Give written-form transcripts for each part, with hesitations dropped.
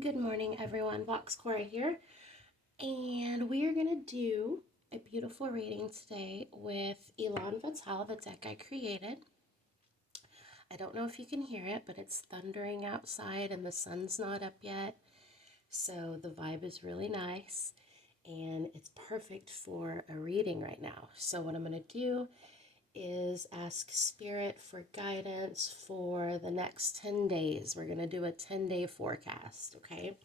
Good morning, everyone. VoxKora here, and we are going to do a beautiful reading today with Elan Vital, the deck I created. I don't know if you can hear it, but it's thundering outside and the sun's not up yet, so the vibe is really nice, and it's perfect for a reading right now. So what I'm going to do is ask Spirit for guidance for the next 10 days. We're going to do a 10-day forecast, okay?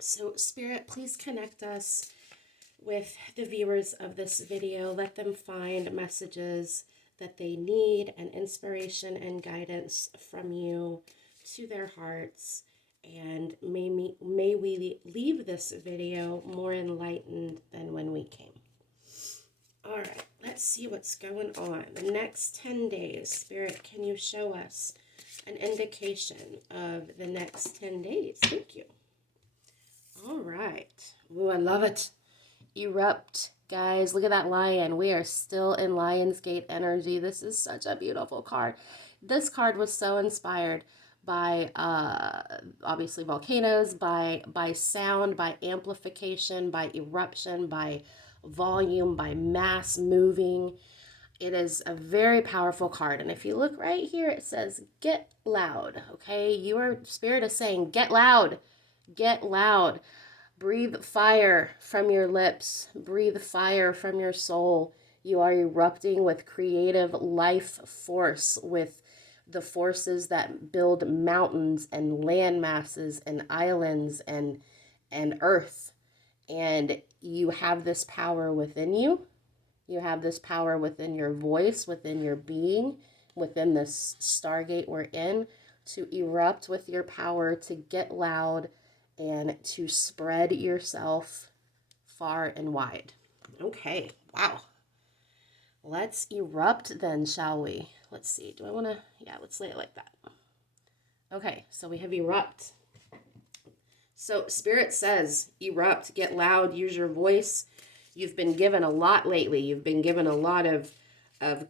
So Spirit, please connect us with the viewers of this video. Let them find messages that they need and inspiration and guidance from you to their hearts. And may we leave this video more enlightened than when we came. All right, let's see what's going on. The next 10 days, Spirit, can you show us an indication of the next 10 days? Thank you. All right. Ooh, I love it. Erupt, guys. Look at that lion. We are still in Lionsgate energy. This is such a beautiful card. This card was so inspired by obviously volcanoes, by sound, by amplification, by eruption, by volume, by mass moving. It is a very powerful card. And if you look right here, it says get loud. Okay, your Spirit is saying get loud. Get loud. Breathe fire from your lips. Breathe fire from your soul. You are erupting with creative life force, with the forces that build mountains and land masses and islands and earth. And you have this power within you. You have this power within your voice, within your being, within this stargate we're in, to erupt with your power, to get loud, and to spread yourself far and wide. Okay, wow. Let's erupt then, shall we? Let's see, do I want to, yeah, let's lay it like that. Okay, so we have erupt. So Spirit says, erupt, get loud, use your voice. You've been given a lot lately. You've been given a lot of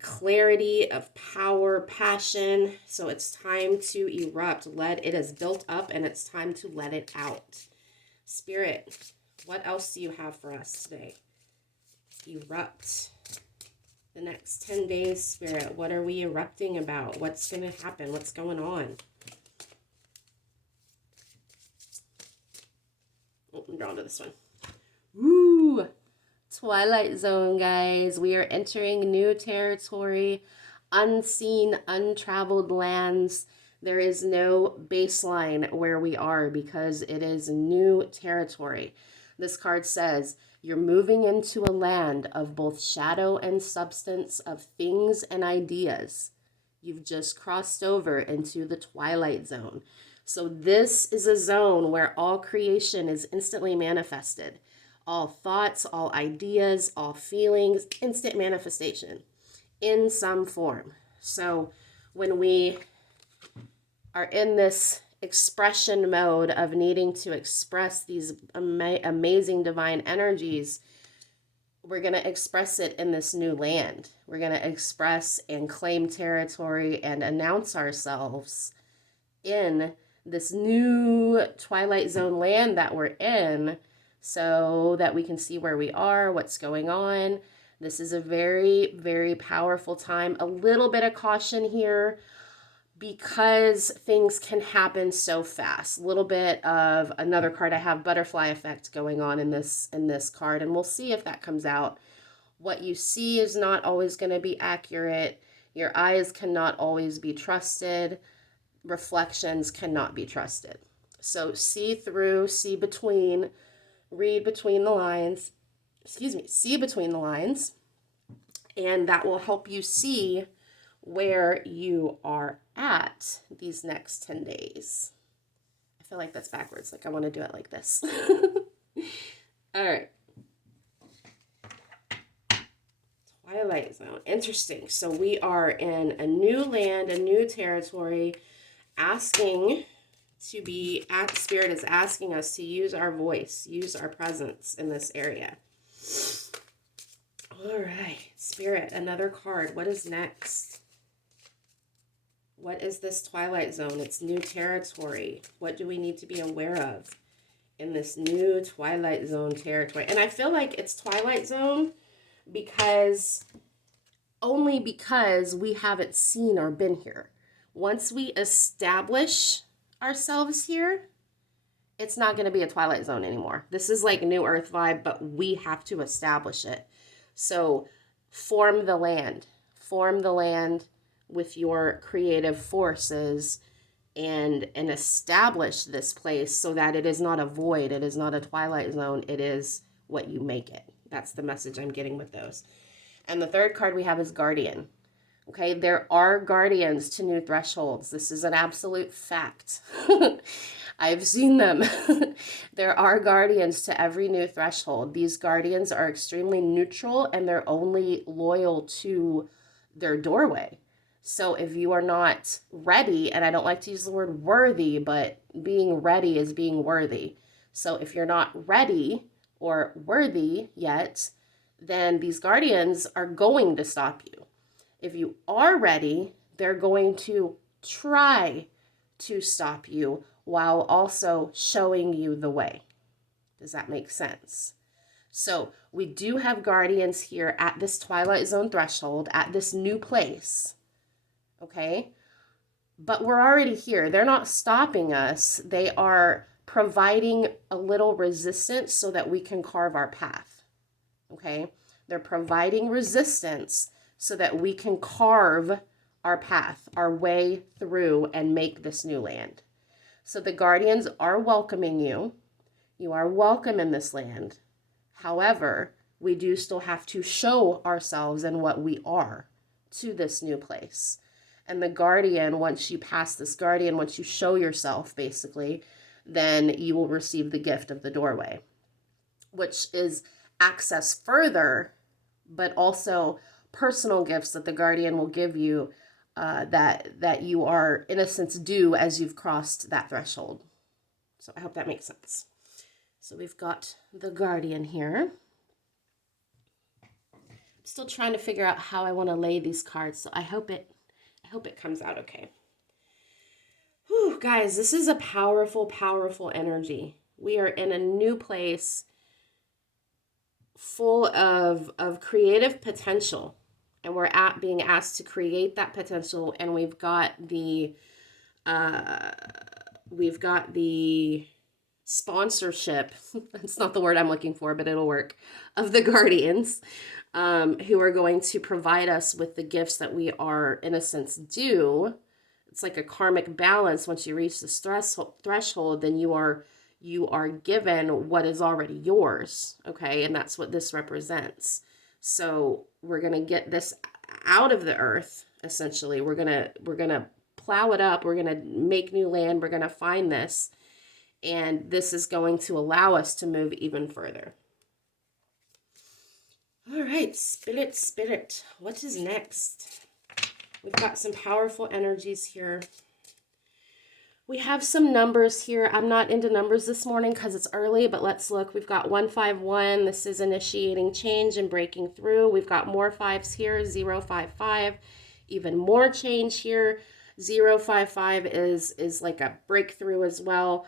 clarity, of power, passion. So it's time to erupt. It is built up and it's time to let it out. Spirit, what else do you have for us today? Erupt. The next 10 days, Spirit, what are we erupting about? What's going to happen? What's going on? Oh, I'm drawn to this one. Woo! Twilight Zone, guys. We are entering new territory, unseen, untraveled lands. There is no baseline where we are because it is new territory. This card says you're moving into a land of both shadow and substance, of things and ideas. You've just crossed over into the Twilight Zone. So this is a zone where all creation is instantly manifested. All thoughts, all ideas, all feelings, instant manifestation in some form. So when we are in this expression mode of needing to express these amazing divine energies, we're going to express it in this new land. We're going to express and claim territory and announce ourselves in this new Twilight Zone land that we're in, so that we can see where we are, what's going on. This is a very, very powerful time. A little bit of caution here because things can happen so fast. A little bit of another card I have, butterfly effect going on in this card, and we'll see if that comes out. What you see is not always going to be accurate. Your eyes cannot always be trusted. Reflections cannot be trusted. So see through, see between, read between the lines, see between the lines, and that will help you see where you are at these next 10 days. I feel like that's backwards, like I want to do it like this. All right. Twilight Zone, interesting. So we are in a new land, a new territory, asking to be, Spirit is asking us to use our voice, use our presence in this area. All right, Spirit, another card. What is next? What is this twilight zone? It's new territory. What do we need to be aware of in this new twilight zone territory? And I feel like it's twilight zone only because we haven't seen or been here. Once we establish ourselves here, it's not going to be a twilight zone anymore. This is like New Earth vibe, but we have to establish it. So form the land with your creative forces and establish this place so that it is not a void. It is not a twilight zone. It is what you make it. That's the message I'm getting with those. And the third card we have is Guardian. Okay, there are guardians to new thresholds. This is an absolute fact. I've seen them. There are guardians to every new threshold. These guardians are extremely neutral and they're only loyal to their doorway. So if you are not ready, and I don't like to use the word worthy, but being ready is being worthy. So if you're not ready or worthy yet, then these guardians are going to stop you. If you are ready, they're going to try to stop you while also showing you the way. Does that make sense? So we do have guardians here at this twilight zone threshold, at this new place. Okay? But we're already here. They're not stopping us. They are providing a little resistance so that we can carve our path. Okay? They're providing resistance so that we can carve our path, our way through and make this new land. So the guardians are welcoming you. You are welcome in this land. However, we do still have to show ourselves and what we are to this new place. And the guardian, once you pass this guardian, once you show yourself, basically, then you will receive the gift of the doorway, which is access further, but also personal gifts that the guardian will give you that you are, in a sense, due as you've crossed that threshold. So I hope that makes sense. So we've got the guardian here. I'm still trying to figure out how I want to lay these cards, so I hope it comes out okay. Whew, guys, this is a powerful, powerful energy. We are in a new place full of creative potential, and we're being asked to create that potential, and we've got the sponsorship, it's not the word I'm looking for, but it'll work, of the guardians, who are going to provide us with the gifts that we are, in a sense, due. It's like a karmic balance. Once you reach this threshold, then you are given what is already yours, okay? And that's what this represents. So we're going to get this out of the earth, essentially. We're going to plow it up. We're going to make new land. We're going to find this. And this is going to allow us to move even further. All right, spirit. What is next? We've got some powerful energies here. We have some numbers here. I'm not into numbers this morning because it's early, but let's look. We've got 151. This is initiating change and breaking through. We've got more fives here, 055. Even more change here. 055 is like a breakthrough as well,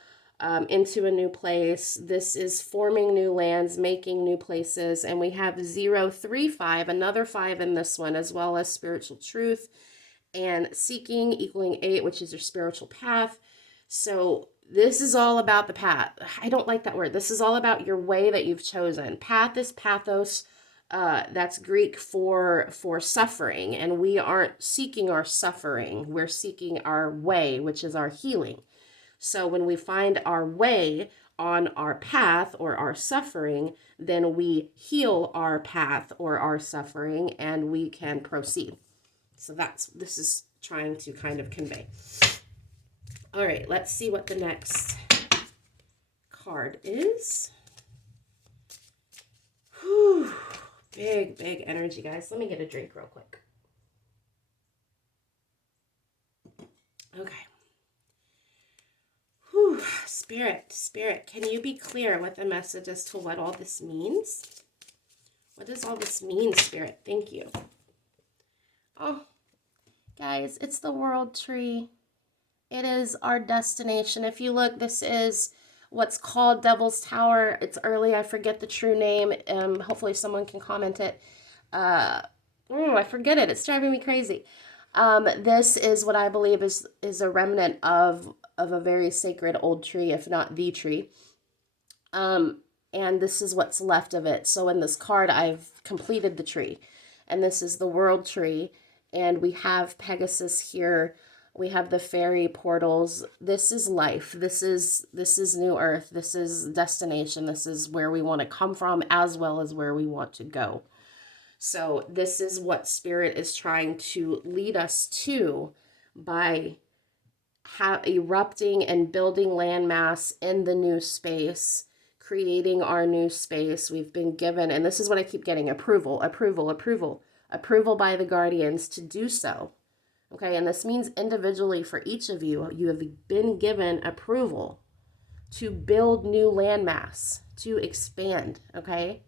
into a new place. This is forming new lands, making new places. And we have 035, another 5 in this one, as well as spiritual truth and seeking, equaling 8, which is your spiritual path. So this is all about the path. I don't like that word. This is all about your way that you've chosen. Path is pathos. That's Greek for suffering. And we aren't seeking our suffering. We're seeking our way, which is our healing. So when we find our way on our path or our suffering, then we heal our path or our suffering and we can proceed. So this is trying to kind of convey. All right, let's see what the next card is. Whew, big energy, guys. Let me get a drink real quick. Okay. Whew, Spirit, can you be clear with the message as to what all this means? What does all this mean, Spirit? Thank you. Oh, Guys, it's the world tree. It is our destination. If you look, this is what's called Devil's Tower. It's early. I forget the true name. Hopefully someone can comment it. I forget it. It's driving me crazy. This is what I believe is a remnant of a very sacred old tree, if not the tree. And this is what's left of it. So in this card, I've completed the tree, and this is the world tree, and we have Pegasus here. We have the fairy portals. This is life. This is new earth. This is destination. This is where we want to come from as well as where we want to go. So this is what Spirit is trying to lead us to by erupting and building landmass in the new space, creating our new space. We've been given, and this is what I keep getting, approval by the guardians to do so. Okay, and this means individually for each of you, you have been given approval to build new landmass, to expand, okay?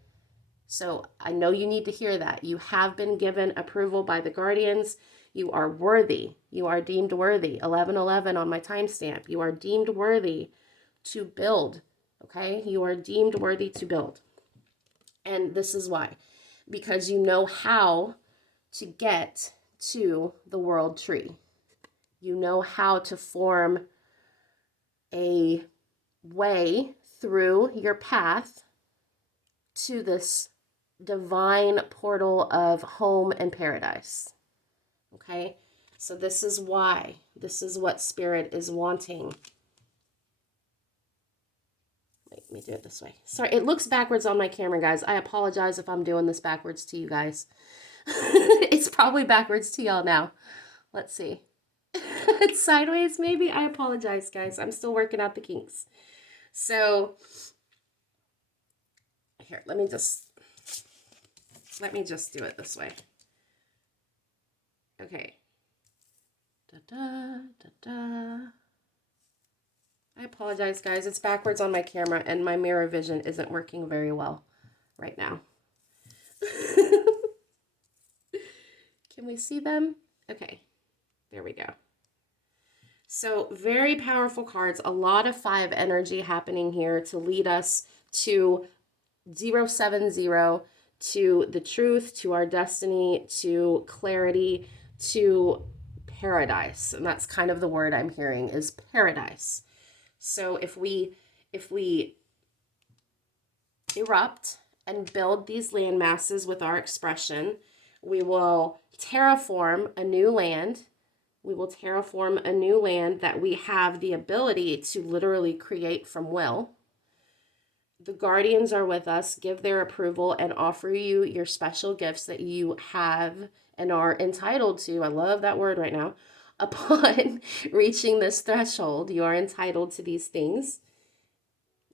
So I know you need to hear that. You have been given approval by the guardians. You are worthy. You are deemed worthy. 1111 on my timestamp. You are deemed worthy to build, okay? You are deemed worthy to build. And this is why. Because you know how to get to the world tree. You know how to form a way through your path to this divine portal of home and paradise. Okay? So this is why. This is what Spirit is wanting. Let me do it this way. Sorry, it looks backwards on my camera, guys. I apologize if I'm doing this backwards to you guys. It's probably backwards to y'all now. Let's see. It's sideways, maybe? I apologize, guys. I'm still working out the kinks. So, here, let me just do it this way. Okay. I apologize, guys. It's backwards on my camera, and my mirror vision isn't working very well right now. Can we see them? Okay, there we go. So very powerful cards, a lot of 5 energy happening here to lead us to 070, to the truth, to our destiny, to clarity, to paradise. And that's kind of the word I'm hearing is paradise. So if we erupt and build these land masses with our expression, we will terraform a new land. We will terraform a new land that we have the ability to literally create from will. The guardians are with us, give their approval, and offer you your special gifts that you have and are entitled to. I love that word right now. Upon reaching this threshold, you are entitled to these things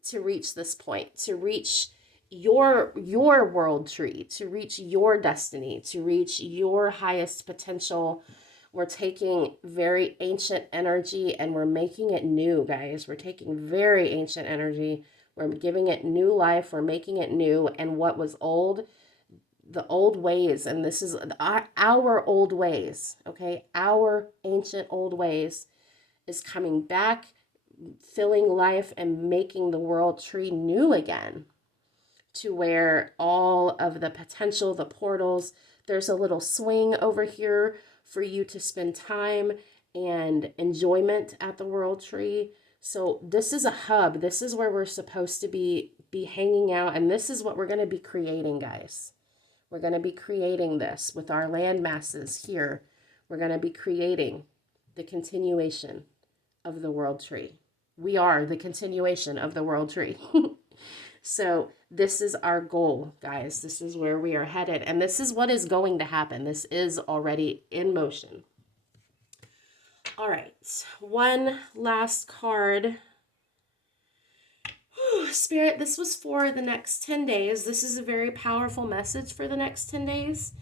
to reach this point, to reach your world tree, to reach your destiny, to reach your highest potential. We're taking very ancient energy and we're making it new, guys. We're taking very ancient energy. We're giving it new life. We're making it new. And what was old, the old ways, and this is our old ways, okay? Our ancient old ways is coming back, filling life and making the world tree new again, to where all of the potential, the portals, there's a little swing over here for you to spend time and enjoyment at the world tree. So this is a hub. This is where we're supposed to be hanging out. And this is what we're going to be creating, guys. We're going to be creating this with our land masses here. We're going to be creating the continuation of the world tree. We are the continuation of the world tree. So this is our goal, guys. This is where we are headed. And this is what is going to happen. This is already in motion. All right. One last card. Spirit, this was for the next 10 days. This is a very powerful message for the next 10 days.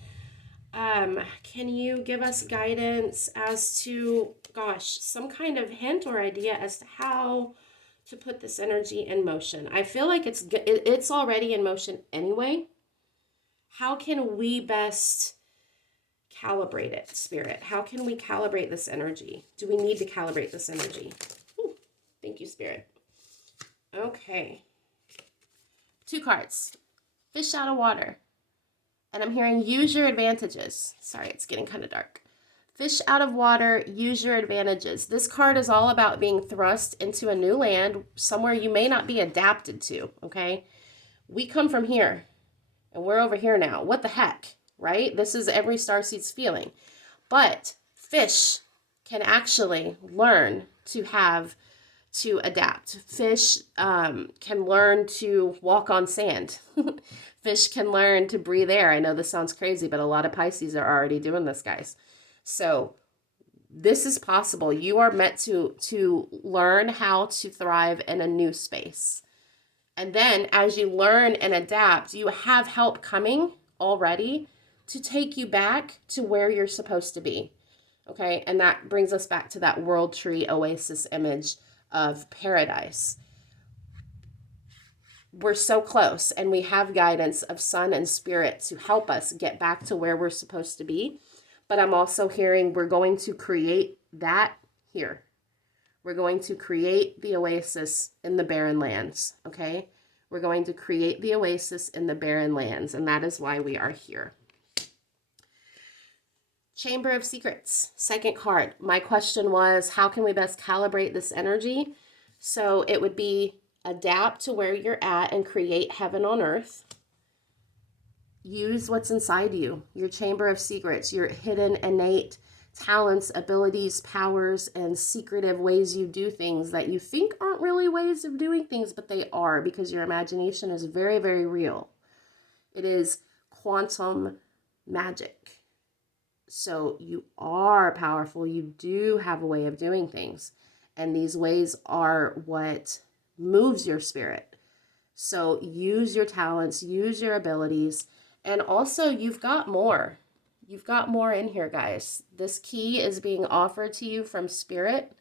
Can you give us guidance as to, some kind of hint or idea as to how to put this energy in motion? I feel like it's already in motion anyway. How can we best calibrate it, Spirit? How can we calibrate this energy? Do we need to calibrate this energy? Ooh, thank you, Spirit. Okay. 2 cards. Fish out of water. And I'm hearing use your advantages. Sorry, it's getting kind of dark. Fish out of water, use your advantages. This card is all about being thrust into a new land, somewhere you may not be adapted to, okay? We come from here, and we're over here now. What the heck, right? This is every starseed's feeling. But fish can actually learn to adapt. Fish can learn to walk on sand. Fish can learn to breathe air. I know this sounds crazy, but a lot of Pisces are already doing this, guys. So this is possible. You are meant to learn how to thrive in a new space. And then as you learn and adapt, you have help coming already to take you back to where you're supposed to be. Okay, and that brings us back to that world tree oasis image of paradise. We're so close, and we have guidance of sun and spirit to help us get back to where we're supposed to be. But I'm also hearing we're going to create that here. We're going to create the oasis in the barren lands, okay? We're going to create the oasis in the barren lands, and that is why we are here. Chamber of Secrets, 2nd card. My question was, how can we best calibrate this energy? So it would be adapt to where you're at and create heaven on earth. Use what's inside you, your chamber of secrets, your hidden innate talents, abilities, powers, and secretive ways you do things that you think aren't really ways of doing things, but they are, because your imagination is very, very real. It is quantum magic. So you are powerful. You do have a way of doing things. And these ways are what moves your spirit. So use your talents, use your abilities. And also, you've got more. You've got more in here, guys. This key is being offered to you from Spirit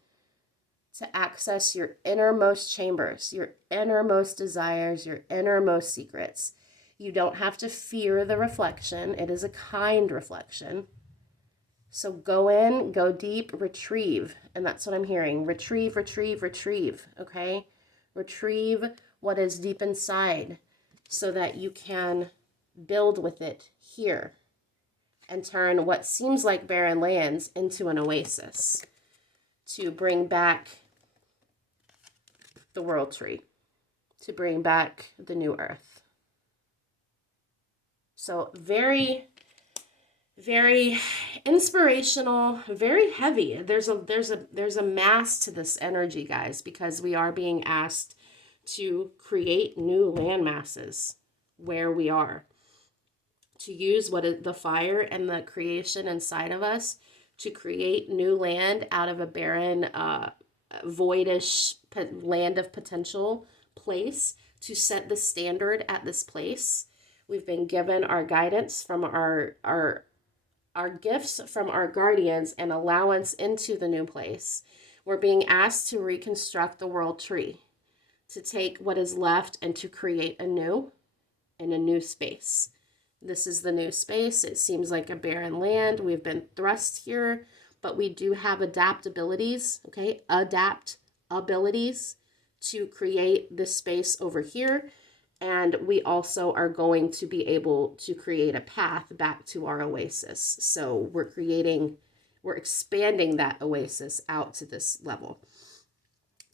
to access your innermost chambers, your innermost desires, your innermost secrets. You don't have to fear the reflection. It is a kind reflection. So go in, go deep, retrieve. And that's what I'm hearing. Retrieve, retrieve, retrieve. Okay? Retrieve what is deep inside so that you can build with it here and turn what seems like barren lands into an oasis to bring back the world tree, to bring back the new earth. So very, very inspirational, very heavy. There's a mass to this energy, guys, because we are being asked to create new land masses where we are. To use what is the fire and the creation inside of us to create new land out of a barren, voidish land of potential place, to set the standard at this place. We've been given our guidance from our gifts from our guardians and allowance into the new place. We're being asked to reconstruct the world tree, to take what is left and to create anew in a new space. This is the new space. It seems like a barren land. We've been thrust here, but we do have adaptabilities, okay? Abilities to create this space over here. And we also are going to be able to create a path back to our oasis. So we're expanding that oasis out to this level.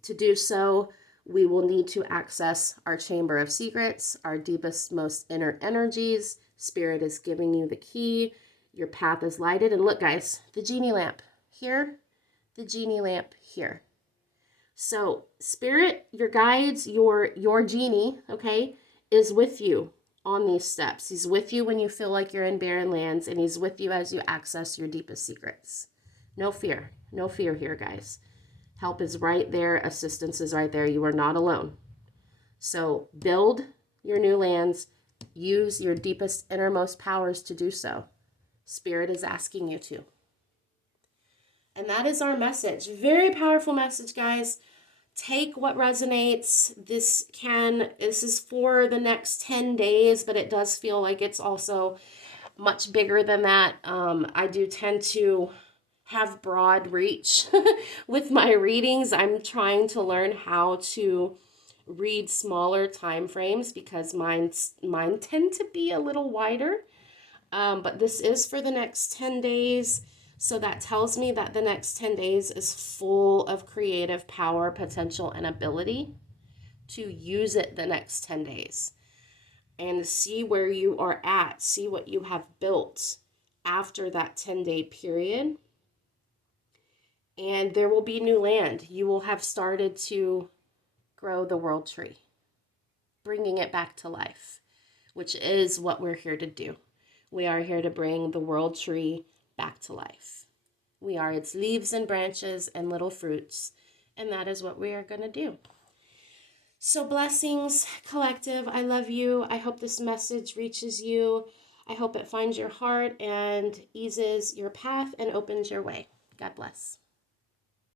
To do so, we will need to access our chamber of secrets, our deepest, most inner energies. Spirit is giving you the key. Your path is lighted. And look, guys, the genie lamp here, the genie lamp here. So Spirit, your guides, your genie, okay, is with you on these steps. He's with you when you feel like you're in barren lands, and he's with you as you access your deepest secrets. No fear. No fear here, guys. Help is right there. Assistance is right there. You are not alone. So build your new lands. Use your deepest, innermost powers to do so. Spirit is asking you to. And that is our message. Very powerful message, guys. Take what resonates. This is for the next 10 days, but it does feel like it's also much bigger than that. I do tend to have broad reach with my readings. I'm trying to learn how to read smaller time frames because mine tend to be a little wider. But this is for the next 10 days. So that tells me that the next 10 days is full of creative power, potential, and ability to use it the next 10 days and see where you are at, see what you have built after that 10-day period. And there will be new land. You will have started to grow the world tree, bringing it back to life, which is what we're here to do. We are here to bring the world tree back to life. We are its leaves and branches and little fruits, and that is what we are going to do. So blessings, collective. I love you. I hope this message reaches you. I hope it finds your heart and eases your path and opens your way. God bless.